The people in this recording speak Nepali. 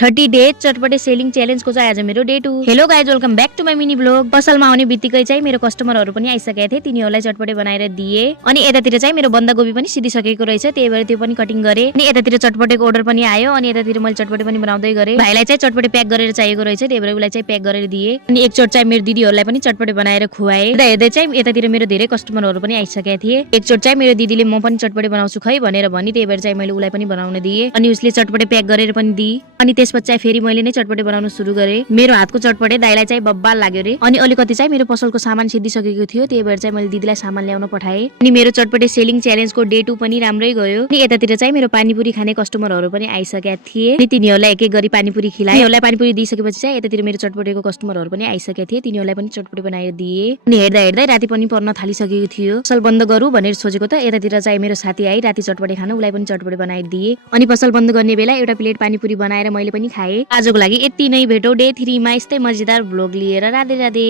30 डेज चटपटे सेलिङ च्यालेन्जको चाहिँ आज मेरो day 2। Hello guys, welcome back to my mini blog. पसलमा आउने बित्तिकै चाहिँ मेरो कस्टमरहरू पनि आइसकेका थिए, तिनीहरूलाई चटपटे बनाएर दिए। अनि यतातिर चाहिँ मेरो बन्दागोपी पनि सिधिसकेको रहेछ, त्यही भएर त्यो पनि कटिङ गरे। अनि यतातिर चटपटेको अर्डर पनि आयो, अनि यतातिर मैले चटपटे पनि बनाउँदै गरे। भाइलाई चाहिँ चटपटे प्याक गरेर चाहिएको रहेछ, त्यही भएर उसलाई चाहिँ प्याक गरेर दिए। अनि एकचोट चाहिँ मेरो दिदीहरूलाई पनि चटपटे बनाएर खुवाए। हेर्दै चाहिँ यतातिर मेरो धेरै कस्टमरहरू पनि आइसकेका थिए। एकचोट चाहिँ मेरो दिदीले म पनि चटपटे बनाउँछु खै भनेर भनी, त्यही भएर चाहिँ मैले उसलाई पनि बनाउन दिए। अनि उसले चटपटे प्याक गरेर पनि दिए। अनि त्यसपछि चाहिँ फेरि मैले नै चटपटे बनाउन सुरु गरे। मेरो हातको चटपटे दाइलाई चाहिँ बब्बाल लाग्यो रे। अनि अलिकति चाहिँ मेरो पसलको सामान सिद्धिसकेको थियो, त्यही भएर चाहिँ मैले दिदीलाई सामान ल्याउन पठाए। अनि मेरो चटपटे सेलिङ च्यालेन्जको डे 2 पनि राम्रै गयो। अनि यतातिर चाहिँ मेरो पानीपुरी खाने कस्टमरहरू पनि आइसकेका थिए। अनि तिनीहरूलाई एक एक गरी पानीपुरी खिलाए। तिनीहरूलाई पानीपुरी दिइसकेपछि चाहिँ यतातिर मेरो चटपटेको कस्टमरहरू पनि आइसकेका थिए, तिनीहरूलाई पनि चटपटे बनाएर दिए। अनि हेर्दा हेर्दै राति पनि पर्न थालिसकेको थियो। पसल बन्द गरौँ भनेर सोचेको त यतातिर चाहिँ मेरो साथी आई राति चटपटे खान, उसलाई पनि चटपटे बनाएर दिए। अनि पसल बन्द गर्ने बेला एउटा प्लेट पानीपुरी बनाएर मैले पनि खाए। आजको लागि यति नै, भेटौँ डे 3 मा यस्तै मजेदार भ्लग लिएर। राधे राधे।